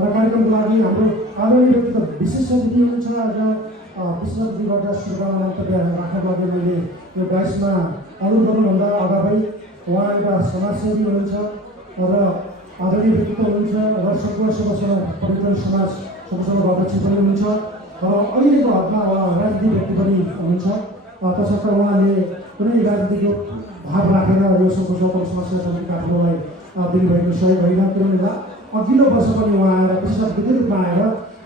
र कार्यक्रमको लागि हाम्रो आदरणीय व्यक्तित्व विशेष अतिथि हुनुहुन्छ। आज विशेष अतिथिबाट शुभकामना मन्तव्य राख्नको लागि मैले यो डाइसमा अनुरोध गर्नुभन्दा अगावै उहाँ एउटा समाजसेवी हुनुहुन्छ र आदरणीय व्यक्तित्व हुनुहुन्छ र सङ्घर्षमा पर्यटन समाज संगठनको अध्यक्ष पनि हुनुहुन्छ र अहिलेको हदमा उहाँ राजनीतिक व्यक्ति पनि हुनुहुन्छ। तसर्थ उहाँले कुनै राजनीतिको भाव राखेर यो सङ्घर्षको समस्या समिति काठमाडौँलाई दिनुभएको सहयोग होइन। किनभने अघिल्लो वर्ष पनि उहाँ आएर विशेष विधि रूपमा आएर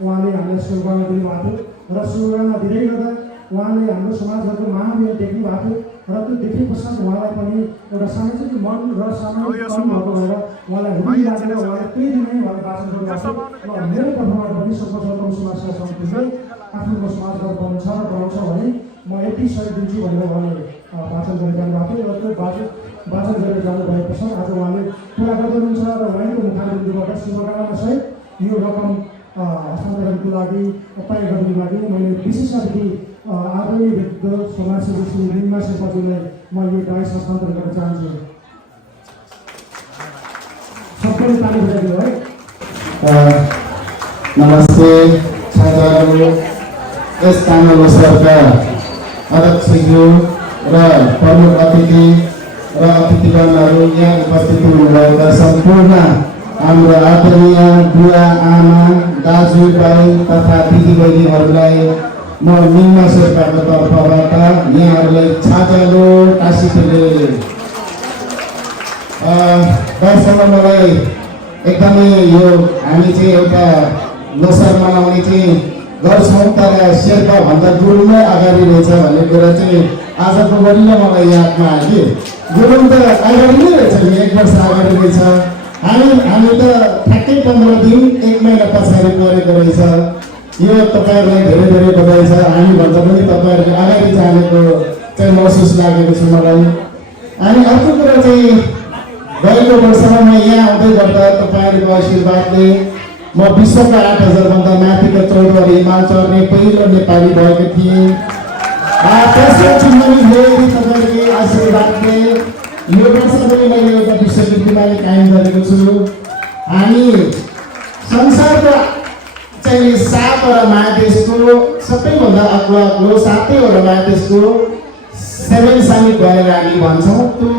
उहाँले हामीलाई शुभकामना दिनुभएको थियो र शुभकामना दिँदै गर्दा उहाँले हाम्रो समाजहरूको महावीर देख्नु भएको थियो र त्यो देखे पश्चात उहाँलाई पनि एउटा सामाजिक मन र सामाजिक कर्म भएको भएर उहाँलाई हुँदै राखेर उहाँले त्यही दिनै उहाँले वाचन गर्नुभएको र मेरो तर्फबाट पनि सङ्घर्षको समस्या समितिले आफ्नो समाजको बन्छ र बनाउँछ भने म यति सहयोग दिन्छु भनेर उहाँले वाचन गरेर जानुभएको थियो र त्यो वाचन गरेर जानुभए पश्चात आज उहाँले पुरा गर्दै हुनुहुन्छ र उहाँको मुखारबिन्दुबाट शुभकामना सहित यो रकम हस्तान्तरणको लागि तय गर्नुको लागि मैले विशेष अतिथि आदरणीय व्यक्तित्व समाजसेवी श्री रिङ्मा शेर्पाज्यूलाई म यो डाइस हस्तान्तरण गर्न चाहन्छु। सबैले ताली बजाइदिनु है। नमस्ते छात्रहरू, यस कामल सरका अध्यक्षज्यू र प्रमुख अतिथि र अतिथिगणहरू यहाँ उपस्थित हुनुभएका सम्पूर्ण हाम्रो आदरणीय बुवा आमा दाजुभाइ तथा दिदीबहिनीहरूलाई म निम्न शेर्पाको तर्फबाट यहाँहरूलाई छाजालो काशीले दर्शनमा मलाई एकदमै यो हामी चाहिँ एउटा लोसार मनाउने चाहिँ गर्छौँ तर शेर्पाभन्दा गुरुङ अगाडि रहेछ भन्ने कुरा चाहिँ आजको बढीले मलाई यादमा आयो। गुरुङ त अगाडि नै रहेछ नि, 1 वर्ष अगाडि रहेछ। हामी त ठ्याक्कै 15 दिन 1 महिना पछाडि परेको रहेछ। यो तपाईँहरूलाई धेरै धेरै बधाई छ। हामीभन्दा पनि तपाईँहरूले अगाडि जानेको चाहिँ महसुस लागेको छ मलाई। अनि अर्को कुरा चाहिँ गएको वर्षमा म यहाँ आउँदै गर्दा तपाईँहरूको आशीर्वादले म विश्वका 8000 भन्दा माथिको चौधरी हिमाल चढ्ने पहिलो नेपाली भएको थिएँ। त्यसपछि पनि फेरि तपाईँको आशीर्वादले यो वर्ष पनि मैले एउटा विश्वविद्यालय कायम गरेको छु। हामी संसारको चाहिँ 7वटा महादेशको सबैभन्दा अग्लो 7वटा महादेशको 7 समिट भनेर हामी भन्छौँ। त्यो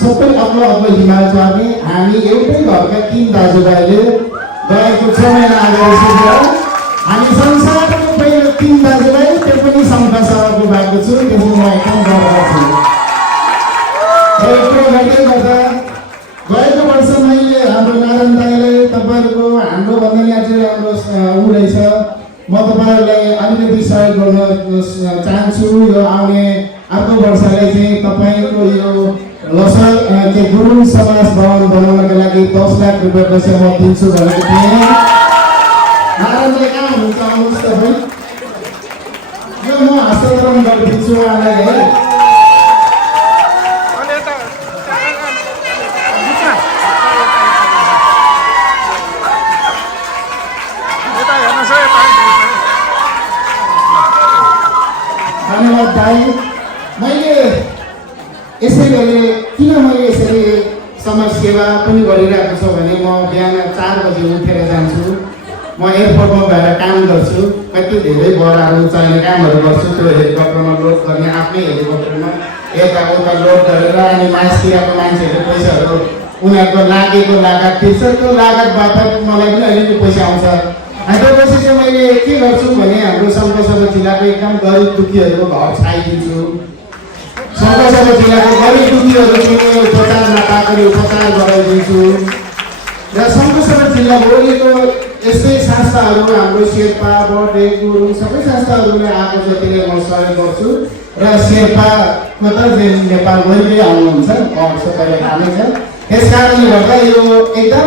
सबै अग्लो हिमाल चढ्ने हामी एउटै घरका 3 दाजुभाइले गएको 6 महिना अगाडि हामी संसारको पहिलो 3 दाजुभाइ, त्यो पनि सङ्घर्षको भएको छु। त्यसमा म एकदम गर्व छु। गएको वर्ष मैले हाम्रो नारायण दाईलाई तपाईँहरूको हाम्रो भन्दा नि अझै राम्रो ऊ रहेछ, म तपाईँहरूलाई अलिकति सहयोग गर्न चाहन्छु। यो आउने अर्को वर्षलाई चाहिँ तपाईँको यो लोसार चाहिँ गुरुङ समाज भवन बनाउनको लागि 10 लाख रुपियाँ पैसा म दिन्छु भनेको थिएँ। नारायण दाई कहाँ हुनुहुन्छ, आउनुहोस् तपाईँ। यो म हस्तान्तरण गरिदिन्छु उहाँलाई है। धन्यवाद दाई। मैले यसैले किन मैले यसरी समाज सेवा पनि गरिरहेको छु भने म बिहान 4 बजी उठेर जान्छु। म एयरपोर्टमा गएर काम गर्छु। कति धेरै बडाहरू चाहिने कामहरू गर्छु। त्यो हेलिकप्टरमा लोड गर्ने, आफ्नै हेलिकप्टरमा यताउता लोड गरेर अनि मासतिरको मान्छेहरूले पैसाहरू उनीहरूको लागेको लागत तिर्छ। त्यो लागतबाट मलाई पनि अलिकति पैसा आउँछ। अनि त्यो पैसा चाहिँ मैले के गर्छु भने हाम्रो सङ्घर्षको जिल्लाको एकदम गरिब दुखीहरूको घर छाइदिन्छु। सङ्घर्षको जिल्लाको गरिब दुखीहरूको उपचार नपाएकोले उपचार गराइदिन्छु। र सङ्घर्षको जिल्ला वरिपरिको यस्तै संस्थाहरू हाम्रो शेर्पा बर्डे गुरुङ सबै संस्थाहरूले आएको जतिले म सहयोग गर्छु। र शेर्पाको त नेपाल गइकै आउनुहुन्छ, सबैलाई थाहा छ। त्यस कारणले गर्दा यो एकदम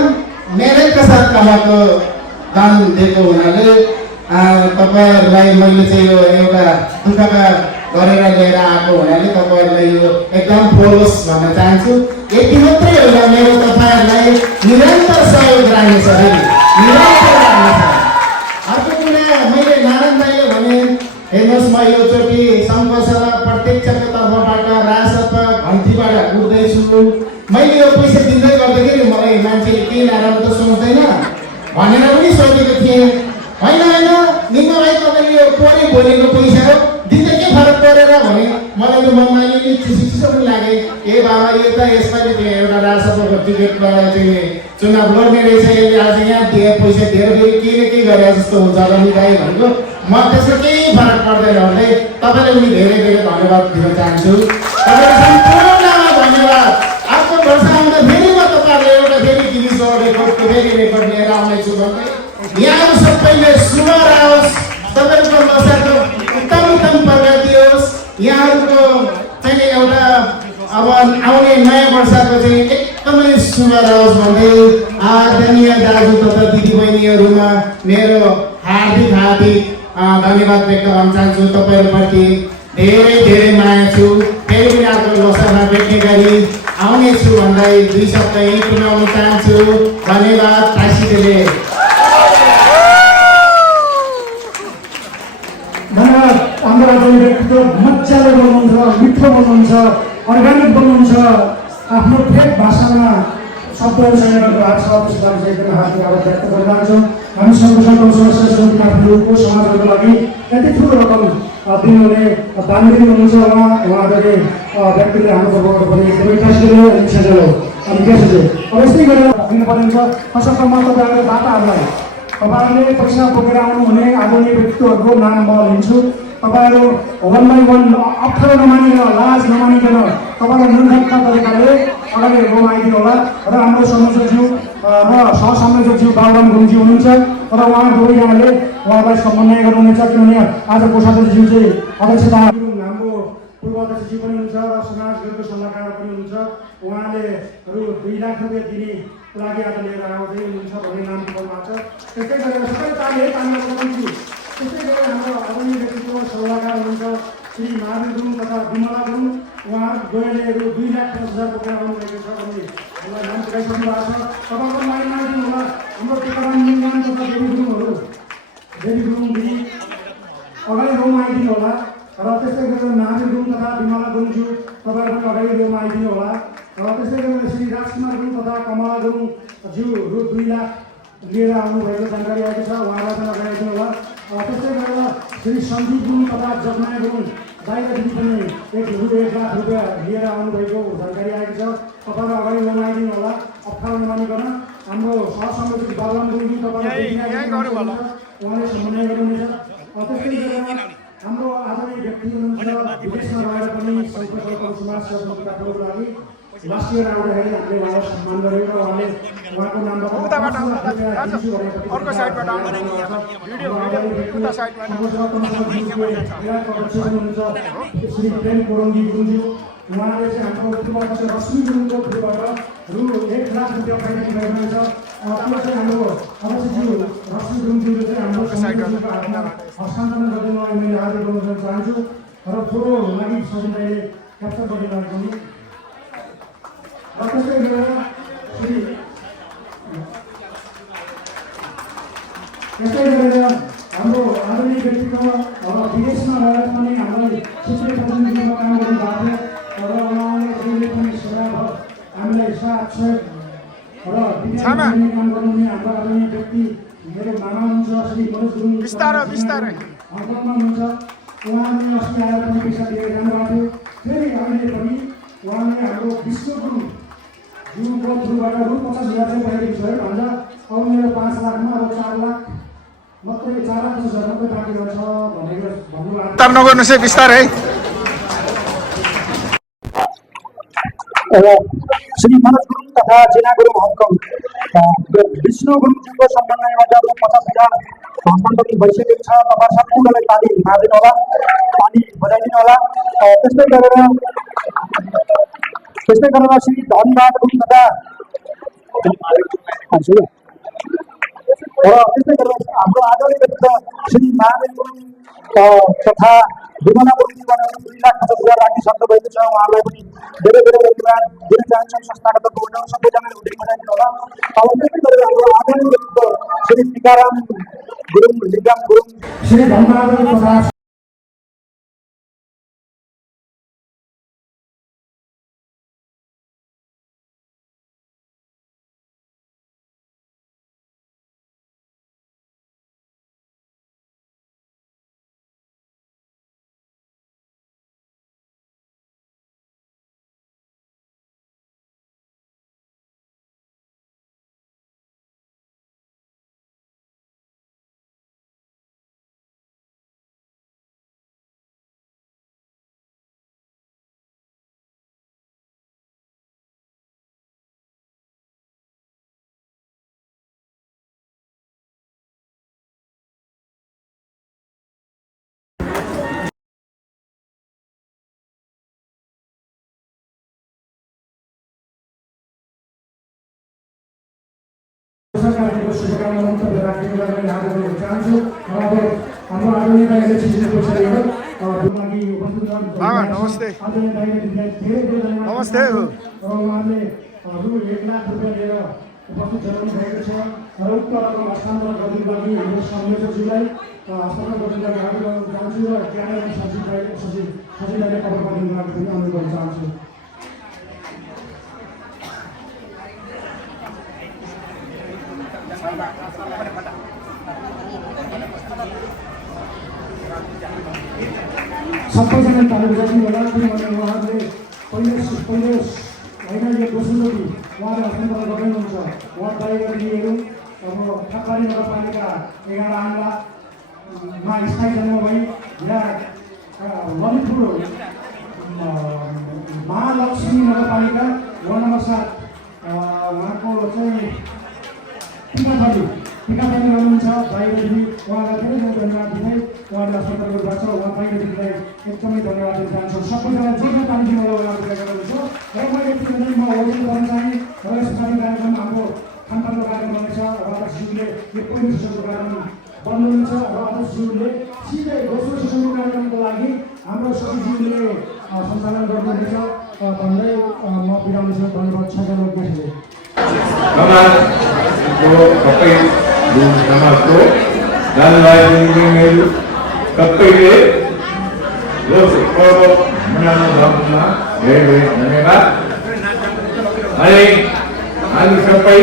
मेहनतका साथ कमाएको दान दिएको हुनाले तपाईँहरूलाई मैले चाहिँ यो एउटा दुःखका गरेर लिएर आएको हुनाले तपाईँहरूलाई यो एकदम बोलोस् भन्न चाहन्छु। यति मात्रै होइन, मेरो तपाईँहरूलाई निरन्तर सहयोग रहनेछ। अर्को कुरा मैले नारायण दाईले भने हेर्नुहोस्, म योचोटि सङ्घर्षमा प्रत्यक्षको तर्फबाट राजस्व घन्टीबाट उठ्दैछु। मैले यो पैसा दिँदै गर्दाखेरि मलाई मान्छेले केही नराम्रो त सोच्दैन। भनेर पनि सोधेको थिएँ। होइन होइन लिङ्ग भाइ तपाईँले यो पोहोरै बोलेको पैसा हो दिँदा के फरक परेर भने मलाई त मनमा अलिअलि चिसो पनि लागे। ए बाबा यो त यसपालि चाहिँ एउटा राजसभाको टिकटबाट चाहिँ चुनाव लड्ने रहेछ, यसले आज यहाँ दिए पैसा दिएर फेरि के न के गरे जस्तो हुन्छ होला नि भाइ भनेको। म त्यसमा केही फरक पर्दैन भन्दै तपाईँलाई पनि धेरै धेरै धन्यवाद दिन चाहन्छु। तपाईँलाई सम्पूर्णमा धन्यवाद। अर्को वर्ष आउँदा फेरि म तपाईँहरूलाई एउटा फेरि गिनिज वर्ल्ड रेकर्डको फेरि रेकर्ड लिएर आउनेछु भन्दै यहाँहरू सबैले शुभ रहोस्। तपाईँहरूको लोसारको उत्तम उत्तम प्रगति होस्। यहाँहरूको चाहिँ एउटा अब आउने नयाँ वर्षको चाहिँ एकदमै शुभ रहोस् भन्दै आदरणीय दाजु तथा दिदीबहिनीहरूमा मेरो हार्दिक हार्दिक धन्यवाद व्यक्त गर्न चाहन्छु। तपाईँहरूप्रति धेरै धेरै माया छु। फेरि पनि अर्को लोसारमा भेट्ने गरी आउनेछु भन्दै 2 शब्द यहीँ पुर्याउन चाहन्छु। धन्यवाद। काशीले धन्यवाद। हाम्रो आदरणीय व्यक्तित्व मजाले बोल्नुहुन्छ, मिठो बोल्नुहुन्छ, अर्ग्यानिक बोल्नुहुन्छ, आफ्नो ठेट भाषामा शब्दहरू सहितको हातसहित एकदमै हार्दिक आभार व्यक्त गर्न चाहन्छु। हामी सर्वप्रथम समस्या काठमाडौँको समाजहरूको लागि यति ठुलो रकम दिनुहुने दानवीर हुनुहुन्छ उहाँहरूले व्यक्तिले हाम्रो तर्फबाट पनि एकदमै काशीले अनि सजिलो अनि क्यासले अब यस्तै गरेर दिनुपर्ने हुन्छ। कसैको म तपाईँहरूले दाताहरूलाई तपाईँहरूले पैसा बोकेर आउनुहुने आदरणीय व्यक्तित्वहरूको नाम म लिन्छु। तपाईँहरू 1 by 1 अप्ठ्यारो नमानिकन लाज नमानिकन तपाईँलाई निर्धक्क तरिकाले अगाडि रोम आइदिनु होला। र हाम्रो संयोजकज्यू र सहसंयोजकज्यू बाबुराम गुरुङजी हुनुहुन्छ र उहाँ दुवैजनाले उहाँलाई समन्वय गर्नुहुनेछ, किनभने आज कोषाध्यक्षज्यू चाहिँ अध्यक्षता हाम्रो पूर्व अध्यक्षज्यू पनि हुनुहुन्छ र समाजको सल्लाहकार पनि हुनुहुन्छ। उहाँले रु 2 लाख रुपियाँ दिने लागि आज लिएर आउँदै हुनुहुन्छ भन्ने नाम बोल्नु भएको छ। त्यस्तै गरेर सबै तालिए तालिएर बजाउँछु। त्यस्तै गरेर हाम्रो आदरणीय व्यक्तित्व सल्लाहकार हुनुहुन्छ श्री महावीर गुरुङ तथा विमला गुरुङ। उहाँ दुवैले रु 2,50,000 बोकेर आउनुभएको छ भन्ने उहाँलाई नाम पुऱ्याइसक्नु भएको छ। तपाईँको माग मागिदिनु होला। हाम्रो टिकाराम निर्माण तथा देवी गुरुङहरू देवी गुरुङ दिदी अगाडि रोम आइदिनु होला। र त्यस्तै गरेर महावीर गुरुङ तथा विमला गुरुङज्यू तपाईँहरू पनि अगाडि रोम आइदिनु होला। र त्यस्तै गरेर श्री राजकुमार गुरुङ तथा कमला गुरुङज्यू रु 2 लाख लिएर आउनुभएको जानकारी आएको छ, उहाँलाई पनि अगाडि आइदिनु होला। त्यस्तै गरेर श्री सन्दीप गुरुङ तथा जगमाया गुरुङ दाइ र दिदी पनि 1 लाख रुपियाँ लिएर आउनुभएको जानकारी आएको छ। तपाईँहरू अगाडि रोम आइदिनु होला। अप्ठ्यारो नमानिकन हाम्रो सहसंयोजक बाबुराम गुरुङज्यू तपाईँहरू उहाँले समन्वय गर्नुहुनेछ। त्यस्तै गरेर हाम्रो आदरणीय व्यक्ति हुनुहुन्छ विदेशमा रहेर पनि सङ्घ समाज सेवाको काठमाडौँको लागि लास्ट इयर आउँदाखेरि हामीले उहाँलाई सम्मान गरेर उहाँले उहाँको नामबाट श्री प्रेम कोरङ्गी गुरुङज्यू उहाँले चाहिँ हाम्रो पूर्वाध्यक्ष रश्मि गुरुङको थ्रुबाट रु 1 लाख रुपियाँ फाइनेन्स गर्नुहुन्छ। त्यो चाहिँ हाम्रो अध्यक्षज्यू रश्मि गुरुङज्यूले चाहिँ हाम्रो हस्तान्तरण गर्दैन मैले आग्रह गर्न चाहन्छु। र फोटो लागि सजिलोले क्याप्चर गरिरहेको पनि र त्यस्तै गरेर हाम्रो आदरणीय व्यक्तित्व अब विदेशमा रहेर पनि हामीलाई क्षेत्रीय प्रतिनिधित्वमा काम गर्नुभएको थियो र उहाँले जहिले पनि सेवा हामीलाई साथ सहयोग र काम गर्नुहुने हाम्रो आदरणीय व्यक्ति मेरो मामा हुनुहुन्छ श्री मनोज गुरुङ हङकङमा हुनुहुन्छ। उहाँले अस्ति आएर पनि पैसा दिएर जानुभएको थियो। फेरि अहिले पनि उहाँले हाम्रो विष्णु गुरुङ जुनको थ्रुबाट रु 50,000 चाहिँ पाइरहेको छ है भन्दा अब मेरो 5 लाखमा अब 4 लाख मात्रै 4,50,000 मात्रै बाँकी रहेछ भनेर भन्नुभएको। तब नगर्नुहोस् है बिस्तारै। श्री मनोज गुरुङ तथा जिना गुरुङ हङकङ विष्णु गुरुङज्यूको समन्वयबाट रु 50,000 हस्तान्तरण भइसकेको छ। तपाईँ सम्पूर्णलाई ताली मारिदिनु होला, ताली बजाइदिनु होला। त्यस्तै गरेर श्री धनबहादुर गुरुङ तथा त्यस्तै गरेर हाम्रो आदरणीय व्यक्ति श्री महावीर गुरुङ तथा विमला गुरुङजीबाट 2,50,000 राखी सक्नु भएको छ। उहाँलाई पनि धेरै धेरै धन्यवाद दिन चाहन्छु। संस्थाका तर्फबाट सबैजनाले उठेर बजाइदिनु होला। अब त्यस्तै गरेर हाम्रो आदरणीय व्यक्ति श्री टिकाराम गुरुङ लिगाम गुरुङ श्री धनबहादुर तथा कार्यक्रमको शुभकामना मन्तव्य राख्नको लागि मैले हात जोड्न चाहन्छु। अब हाम्रो आदरणीय दाइले छिटो पछाडि हो लागि उपस्थित नमस्ते आदरणीय दाइले धेरै धन्यवाद। नमस्ते र उहाँले रु 1 लाख रुपियाँ लिएर उपस्थित जनाउनु भएको छ र उक्त रकम हस्तान्तरण गर्नुको लागि हाम्रो संयोजकज्यूलाई हस्तान्तरण गर्नुको लागि आग्रह गर्न चाहन्छु र क्यामेराम्यान सचिवलाई कभर गरिदिनुको लागि पनि अनुरोध गर्न चाहन्छु। सबैजना तालिम बजाउनु होला किनभने उहाँहरूले पहिले होइन यो दोस्रोचोटि उहाँले हस्तान्तरण गर्दै हुनुहुन्छ। वार्ड बाहिरहरू अब ठक्करी नगरपालिका 11 आङ्लामा स्थायी जन्म भई यहाँ ललितपुर महालक्ष्मी नगरपालिका वार्ड नम्बर 7 उहाँको चाहिँ टिकापाली हुनुहुन्छ बाहिरदेखि उहाँलाई धेरै धन्यवाद दिँदै उहाँले हस्तान्तरण गर्नुभएको छ। उहाँ बाहिरदेखिलाई एकदमै धन्यवाद दिन चाहन्छु। सबैजना जोडमा ताली दिनु होला उहाँको गर्नुहुन्छ र मैले यति बेला म अवगत गर्न चाहेँ र यसपालि कार्यक्रम हाम्रो खानपानको कार्यक्रम रहनेछ र अध्यक्षज्यूले यो पहिलो सेसनको कार्यक्रम बन्नुहुन्छ र अध्यक्षज्यूले सिधै दोस्रो सेसनको कार्यक्रमको लागि हाम्रो सचिवज्यूले सञ्चालन गर्नुहुनेछ भन्दै म बिराउँछु। धन्यवाद सबैजना देशले सबै समाजको दाजुभाइ दिदीबहिनीहरू सबैले लोक पर्व मनाउनु भएकोमा धेरै धेरै धन्यवाद। अनि हामी सबै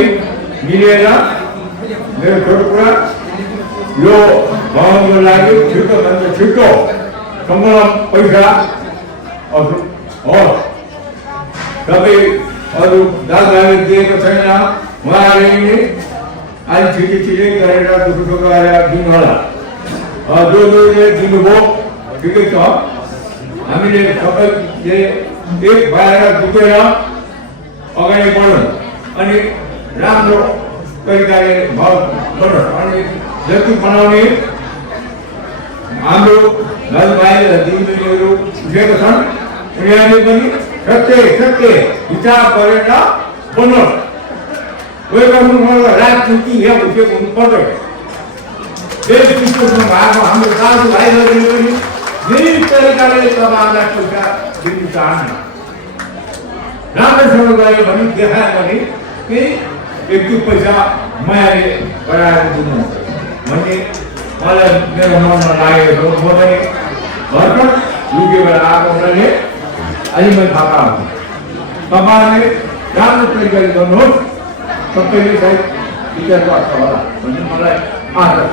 मिलेर मेरो छोटो कुरा यो भवनको लागि छिटोभन्दा छिटो सम्पूर्ण पैसा होस्। सबै अरू दाजुभाइले दिएको छैन उहाँहरूले अहिले छिटै गरेर दुःख गरेर दिनु होला। जोले दिनुभयो ठिकै छ। हामीले सबैले एक भएर जुटेर अगाडि बढौँ अनि राम्रो तरिकाले बढोस्। अनि जति बनाउने हाम्रो दाजुभाइ र दिदीबहिनीहरू उठेको छन् उनीहरूले पनि सत्य विचार गरेर बनोस्। राजनीति यहाँ उठेको हुनु पर्दैन। देश विश्वमा भएको हाम्रो दाजुभाइहरूले पनि यही तरिकाले तपाईँहरूलाई पैसा दिनु चाहन्न। राम्रोसँग गयो भने देखायो भने केही एक दुई पैसा मायाले गराएर दिनुहुन्छ भन्ने मलाई मेरो मनमा लागेको छ। म पनि भर्खर लुकेर आएको हुनाले अहिले मैले थाहा पाएको तपाईँहरूले राम्रो तरिकाले गर्नुहोस्। सबैले सायद विचार गर्छ होला भन्ने मलाई आशा छ।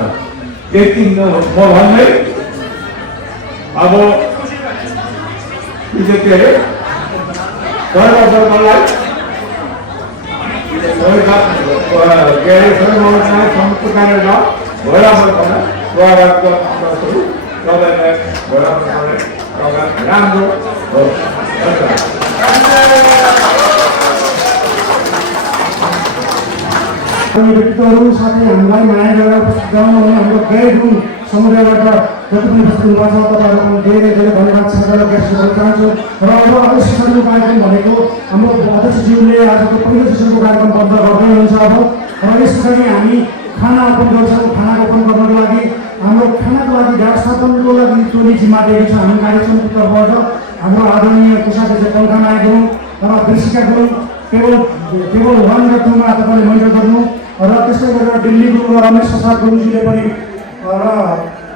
त्यति म भन्दै अब के अरे सर्वधर्मलाई सम्पुटाएर राम्रो होस्। व्यक्तित्वहरू साथै हामीलाई माया गरेर गाउँमा हाम्रो गैर गुण समुदायबाट जति पनि उपस्थित हुनुभएको छ तपाईँहरूको धेरै धेरै धन्यवाद छ र व्यक्त गर्न चाहन्छु। र अब अझै सेसनको कार्यक्रम भनेको हाम्रो अध्यक्षज्यूले आजको पहिलो सेसनको कार्यक्रम बन्द गर्दै हुनुहुन्छ। अब र यस पछाडि हामी खाना ओपन गर्छौँ। खाना ओपन गर्नको लागि हाम्रो खानाको लागि व्यवस्थापनको लागि टोली जिम्मा दिएको छ। हामी कार्यक्रमको तर्फबाट हाम्रो आदरणीय कोषाध्यक्ष पङ्खा गुरुङ र दृशिका गुरुङ केवल 1 र 2 मा तपाईँले मोनिटर गर्नु र त्यसै गरेर दिल्ली गुरुङ र रमेश प्रसाद गुरुङजीले पनि र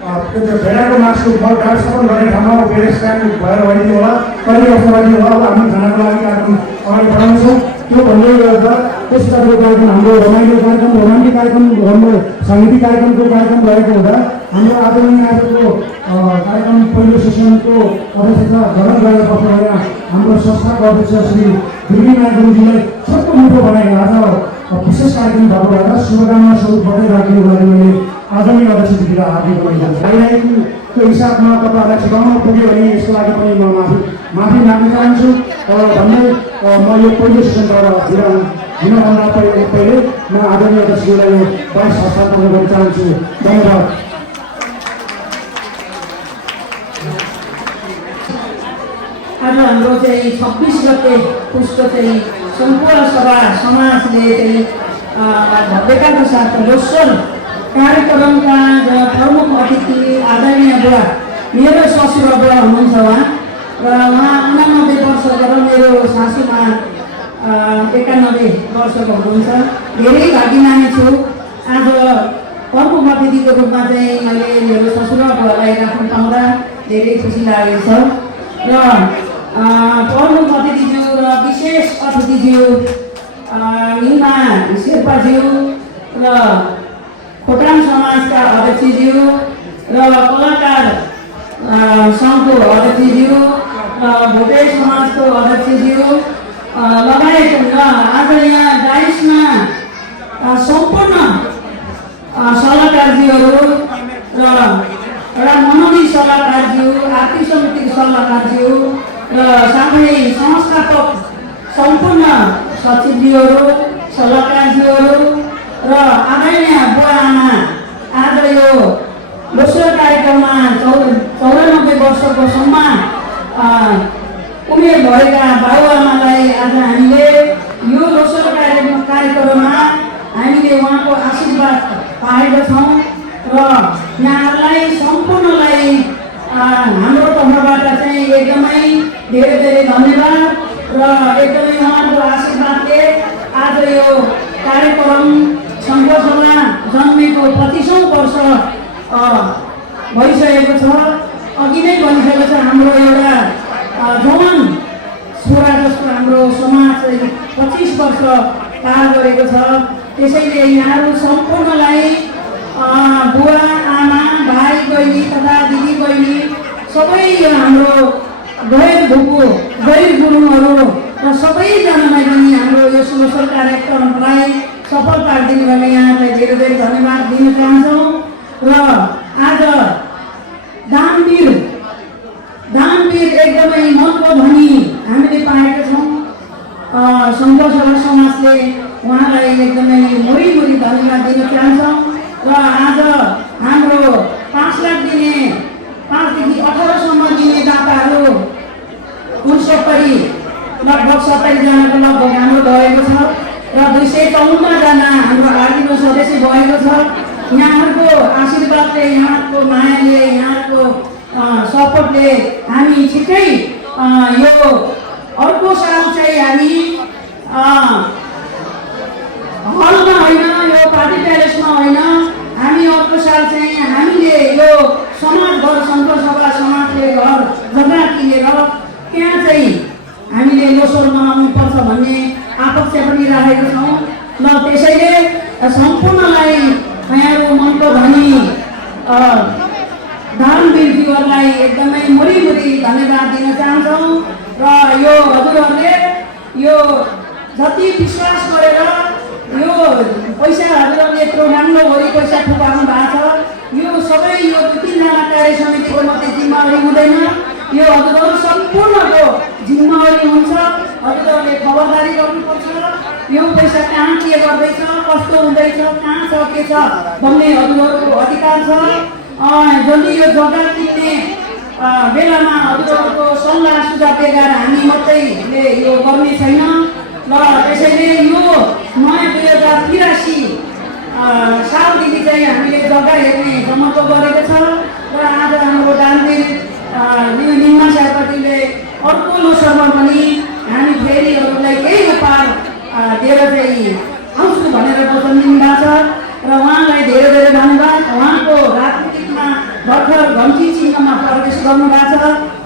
त्यो भेडाको मासु व्यवस्थापन गर्ने ठाउँमा धेरै स्ट्यान्ड भएर भइदिनु होला। कहिले कस्तो भइदिनु होला। अब हामी खानाको लागि कार्यक्रम अगाडि बढाउँछौँ। त्यो भन्दै गर्दा त्यस प्रकारको कार्यक्रम हाम्रो रमाइलो कार्यक्रम रोमान्टिक कार्यक्रम हाम्रो साङ्गीतिक कार्यक्रमको कार्यक्रम रहेको हुँदा हाम्रो आदरणीय आजको कार्यक्रम पहिलो सेसनको अध्यक्षता ग्रहण गरेर बस्नुभयो हाम्रो संस्थाको अध्यक्ष श्री दुर्गीनाथ गुरुङजीलाई छोटो मोटो बनाएर आज विशेष कार्यक्रम भएको भएर शुभकामना स्वरूप बधाई राखिदिनुको लागि मैले आदरणीय अध्यक्षज्यूलाई हार्दिक बधाई दिन्छु। त्यो हिसाबमा तपाईँहरूलाई ठिकाउन पुग्यो भने यसको लागि पनि म माफी माग्न चाहन्छु। भन्दै म यो पहिलो सेसनबाट विराम दिनभन्दा पहिले म आदरणीय अध्यक्षज्यूलाई यो 22 हस्तान्तरण गर्न चाहन्छु। धन्यवाद। आज हाम्रो चाहिँ 26 गते पुष्ट चाहिँ सम्पूर्ण सभा समाजले चाहिँ भव्यताका साथ लोसर कार्यक्रमका प्रमुख अतिथि आदरणीय बुवा मेरो ससुरा बुवा हुनुहुन्छ उहाँ र उहाँ 89 वर्षको र मेरो सासूमा 91 वर्षको हुनुहुन्छ। धेरै भागी माने छु आज प्रमुख अतिथिको रूपमा चाहिँ मैले मेरो ससुरा बुवालाई राख्न पाउँदा धेरै खुसी लागेको छ र प्रमुख अतिथिज्यू र विशेष अतिथिज्यू निमा शेर्पाज्यू र खोटाङ समाजका अध्यक्षज्यू र कलाकार सङ्घको अध्यक्षज्यू र भोटे समाजको अध्यक्षज्यू लगायत र आज यहाँ डाइसमा सम्पूर्ण सल्लाहकारज्यूहरू र एउटा मनोनी सल्लाहकारज्यू आर्थिक समितिको सल्लाहकारज्यू र साथै संस्थापक सम्पूर्ण सचिवज्यूहरू सल्लाहकारज्यूहरू र आदरणीय बुवा आमा आज यो लोसर कार्यक्रममा 94 वर्षको सम्मान उमेर भएका बाबुआमालाई आज हामीले यो लोसर कार्यक्रममा हामीले उहाँको आशीर्वाद पाएका छौँ र यहाँहरूलाई सम्पूर्णलाई हाम्रो तर्फबाट चाहिँ एकदमै धेरै धेरै धन्यवाद र एकदमै उहाँको आशीर्वादले आज यो कार्यक्रम सङ्घर्षमा जन्मेको 25औं वर्ष भइसकेको छ। अघि नै भनिसकेको छ हाम्रो एउटा जवान छोरा जस्तो हाम्रो समाज 25 वर्ष पार गरेको छ। त्यसैले यहाँहरू सम्पूर्णलाई बुवा आमा भाइ बहिनी तथा दिदी बहिनी सबै हाम्रो गैर गुरुङहरू र सबैजनालाई पनि हाम्रो यो लोसर कार्यक्रमलाई सफल पारिदिनु भने यहाँलाई धेरै धेरै धन्यवाद दिन चाहन्छौँ र आज दानवीर एकदमै मनको धनी हामीले पाएका छौँ। सङ्घर्ष समाजले उहाँलाई एकदमै मुरी धन्यवाद दिन चाहन्छौँ र आज हाम्रो 5 लाख दिने 5 देखि 18 सम्म दिने दाताहरू 69 लगभग 70 जनाको लगभग हाम्रो गएको छ र 254 जना हाम्रो आर्थिक सदस्य भएको छ। यहाँहरूको आशीर्वादले यहाँको मायाले यहाँको सपोर्टले हामी छिट्टै यो अर्को साल चाहिँ हामी हलमा होइन यो पार्टी प्यालेसमा होइन हामी अर्को साल चाहिँ हामीले यो समाज घर सङ्घर्ष सभा समाजले घर जग्गा किनेर त्यहाँ चाहिँ हामीले लोसर मनाउनुपर्छ भन्ने आपेक्षा पनि राखेका छौँ र त्यसैले सम्पूर्णलाई यहाँको मनको धनी दानवीरज्यूहरूलाई एकदमै मुरी धन्यवाद दिन चाहन्छौँ र यो हजुरहरूले यो जति विश्वास गरेर यो पैसा हजुरहरूले यत्रो राम्रो भरि पैसा थुपार्नु भएको छ यो सबै यो 3जना कार्य समितिको मात्रै जिम्मेवारी हुँदैन यो हजुरहरू सम्पूर्णको जिम्मेवारी हुन्छ। हजुरहरूले खबरदारी गर्नुपर्छ यो पैसा कहाँ के गर्दैछ कस्तो हुँदैछ कहाँ छ के छ भन्ने हजुरहरूको अधिकार छ। जति यो जग्गा किन्ने बेलामा हजुरहरूको सल्लाह सुझाव बेगर हामी मात्रैले यो गर्ने छैन र त्यसैले यो नयाँ 2083 सालदेखि चाहिँ हामीले जग्गा हेर्ने जमर्को गरेको छ र आज हाम्रो दानवीर निमा शेर्पाजीले अर्को लोसरमा पनि हामी फेरिहरूलाई केही उपहार दिएर चाहिँ आउँछु भनेर वचन दिनुभएको छ र उहाँलाई धेरै धेरै धन्यवाद। उहाँको राजनीतिकमा भर्खर घन्टी चिन्हमा प्रवेश गर्नुभएको छ।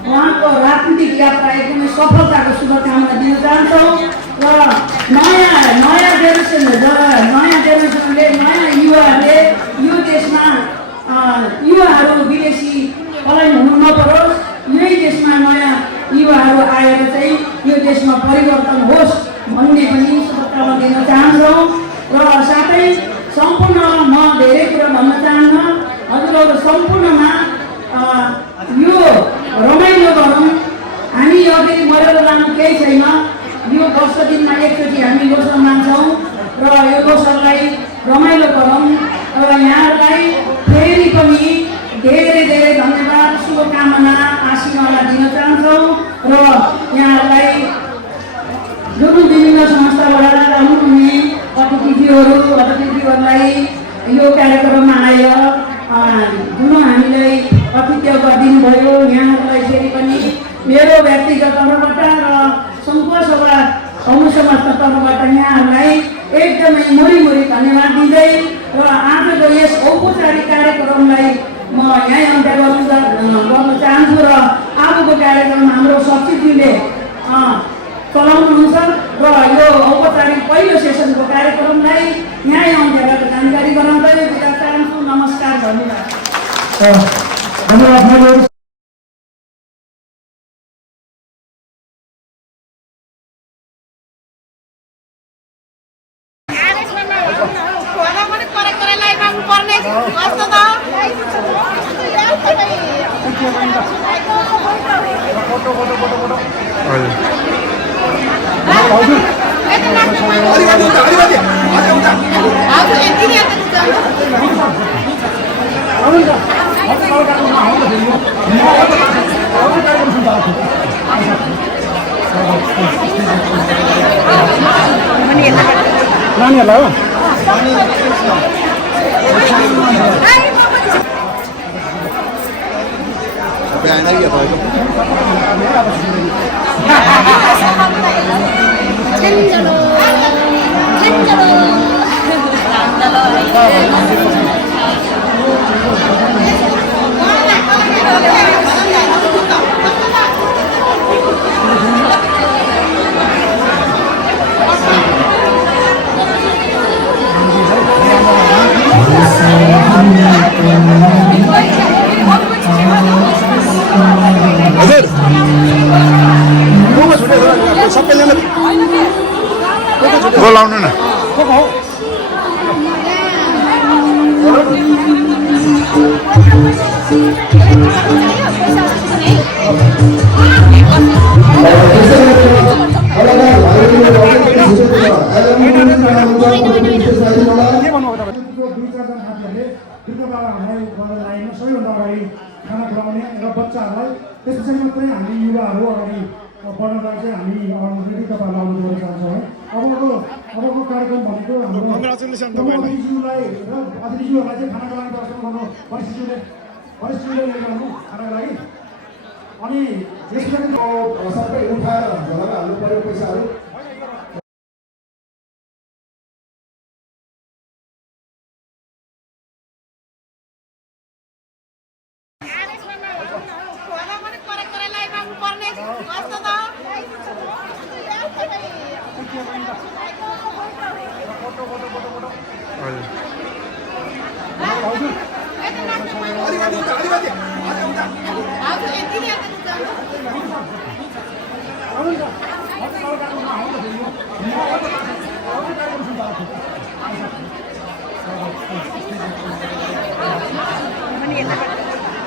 उहाँको राजनीतिक यात्रा एकदमै सफलताको शुभकामना दिन चाहन्छौँ र नयाँ जेनेरेसनले नयाँ युवाहरूले यो देशमा युवाहरू विदेशी पलायन हुनु नपरोस् यही देशमा नयाँ युवाहरू आएर चाहिँ यो देशमा परिवर्तन होस् भन्ने पनि शुभकामना दिन चाहन्छौँ र साथै सम्पूर्ण म धेरै कुरा भन्न चाहन्न हजुरहरू सम्पूर्णमा यो रमाइलो गरौँ। हामी अघि मरेर लानु केही छैन यो वर्ष दिनमा एकचोटि हामी लोसर मान्छौँ र यो लोसरलाई रमाइलो गरौँ र यहाँहरूलाई फेरि पनि धेरै धेरै धन्यवाद शुभकामना आशीर्वाद दिन चाहन्छौँ र यहाँहरूलाई जुन विभिन्न संस्थाबाट आउनुहुने अतिथिज्यूहरूलाई यो कार्यक्रममा आएर जुन हामीलाई अतिथ्य गरिदिनुभयो यहाँहरूलाई फेरि पनि मेरो व्यक्तिगत तर्फबाट र सङ्घ सभा समूह समाजको तर्फबाट यहाँहरूलाई एकदमै मुरी धन्यवाद दिँदै र आजको यस औपचारिक कार्यक्रमलाई म यहीँ अन्त्य गर्न चाहन्छु र आजको कार्यक्रम हाम्रो सचिवले चलाउनुहुन्छ र यो औपचारिक पहिलो सेसनको कार्यक्रमलाई यहीँ अन्त्य गरेर जानकारी गराउँदै बिदा चाहन्छु। नमस्कार, धन्यवाद। धन्यवाद। नानीहरूलाई हो बोलाउनु न सबैभन्दा अगाडि खाना खुवाउने र बच्चाहरूलाई त्यस पछाडि मात्रै हामी युवाहरू अगाडि बढ्नलाई चाहिँ हामी अलरेडी तपाईँहरूलाई अनुरोध गर्न चाहन्छौँ है। अबको कार्यक्रम भनेको हाम्रो अतिथिज्यूलाई र अतिथिज्यूहरूलाई चाहिँ खानाको लागि दर्शन गर्नु वरिष्ठज्यूले ल्याइरहनु खानाको लागि अनि यस सबै उठाएर घरमा हाल्नु पर्यो पैसाहरू।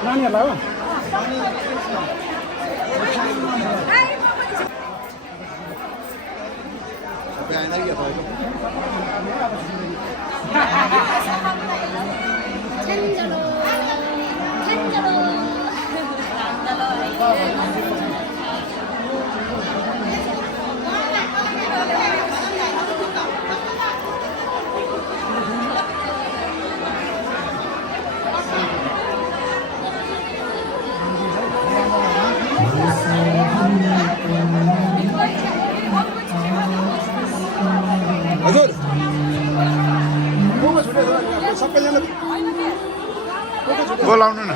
नानीहरूलाई हो हजुर बोलाउनु न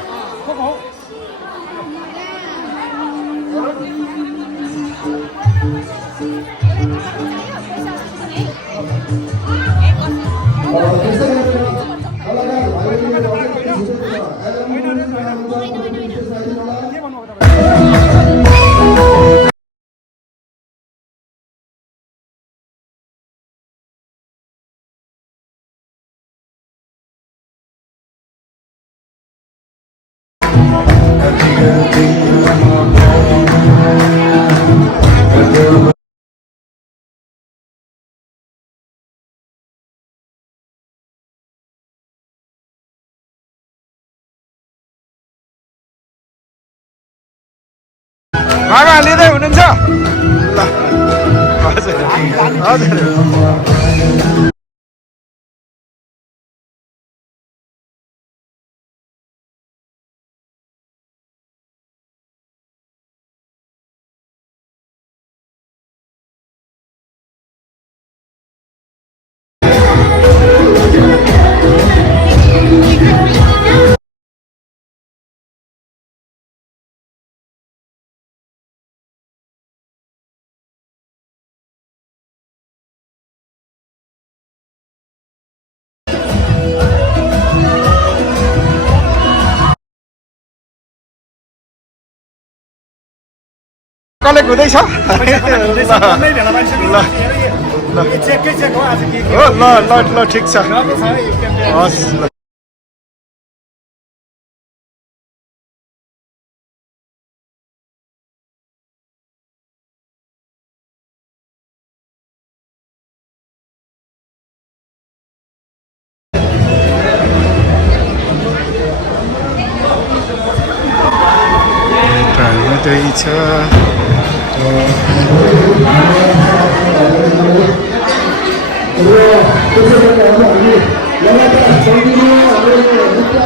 मामा लिँदै हुनुहुन्छ ल हजुर हजुर कलेक्ट हुँदैछ पैसा कलेक्ट हुँदैछ, बन्दै भेला भइसक्यो। यो चेककै चेक हो आज के हो ल ल ल ठिक छ राम्रो छ है यो क्याम्पेन। हस् ल हुँदैछ त्यसो गर्दा अब हामी लगातार चौधरी हाम्रो मुद्दा